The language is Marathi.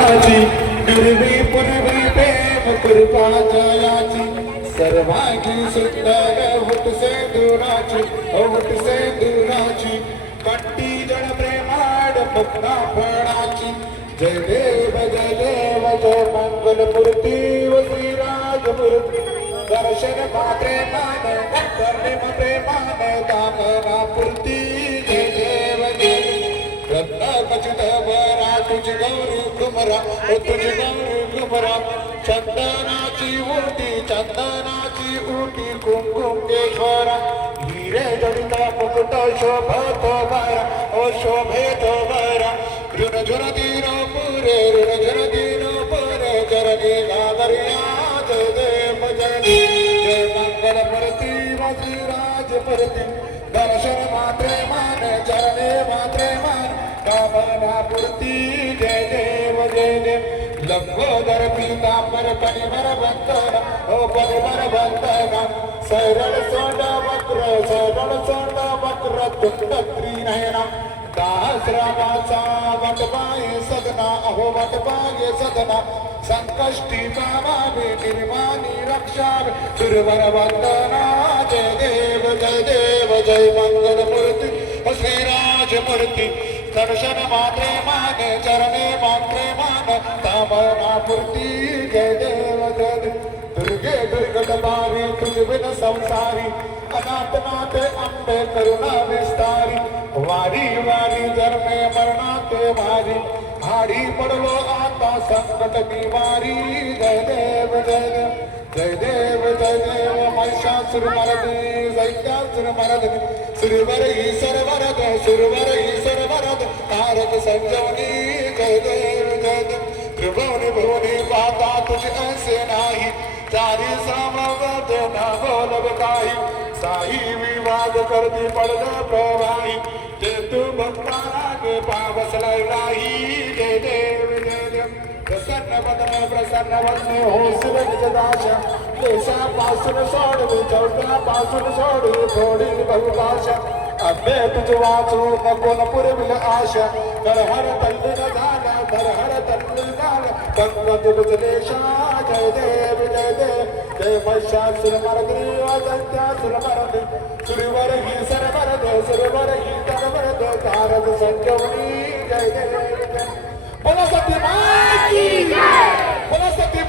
पूर्वी पूर्वी प्रेम कृपा जयाची सर्वांगी सुंदर होत सेंदुराची होत सेंदुराची कंठी जण प्रेमाड पक्का फळाची जय देव जय मंगल मूर्ती व श्रीराज मूर्ती दर्शन मात्रे मान प्रेम प्रेमान कामना पूर्ती जय देव रत्न खचित बरा तुझी गौरी कुमरा तुझी गौरी कुमरा चंदनाची उटी कुंकुमेश्वरा हिरे जडिता मुकुट शोभत बरा ओ शोभेत बरा ऋण झुन दिनो पुरे ऋण झुन दिनो पुरे जरगे गादरिया जय देव जय मंगल मूर्ती वज्रराज मूर्ती दर्शन मात्रे मान चरणे मात्रे मान कामना पूर्ती जय देव लंबोदर पीतांबर परिमर बंधन ओ परिमर बंधन सरळ सोंड वक्र तुंड त्रिनयना दासरामाचा वटपाय सदना अहो वटपाय सदना संकष्टी पावावे निर्माणी रक्षावे सुरवर वंदना जय देव जय मंगल मूर्ती श्रीराज मूर्ती दर्शन मात्रे मान चरणे मात्रे मान कामना पूर्ती जय देव दुर्गे दुर्गटबारी तुझ बिन संसारी अनाथ नाथ अंबे करुणा विस्तारी वारी वारी जन्मे मरणाते भारी भारी पडलो आता संकट निवारी जय देव महिषासुर मरदी दैत्यासुर मरदी सुरवर ईश्वर वरद तारक संजवनी जय देव त्रिभुवनी भुवनी पाता तुझ ऐसे नाही चारी सामवत न बोलब काही साई विवाद करती पडद प्रवाही ते तू भक्ताना गे पावसलाय नाही जय देव प्रसन्न वदने होसिल निजदाशा देशापासून सोडवी चौकापासून सोडवी थोडी बहुभाषा अभे तुझ वाचू नको न पुरविल आशा हर तल्लीन झाला पंकज बुजलेशा जय देव जय महिषासुर मर्दी दैत्यासुर मर्दी सुरवर ही सरवर ही तरवर तारक संजवनी जय देव बोला सत्य माई की जय बोला सत्य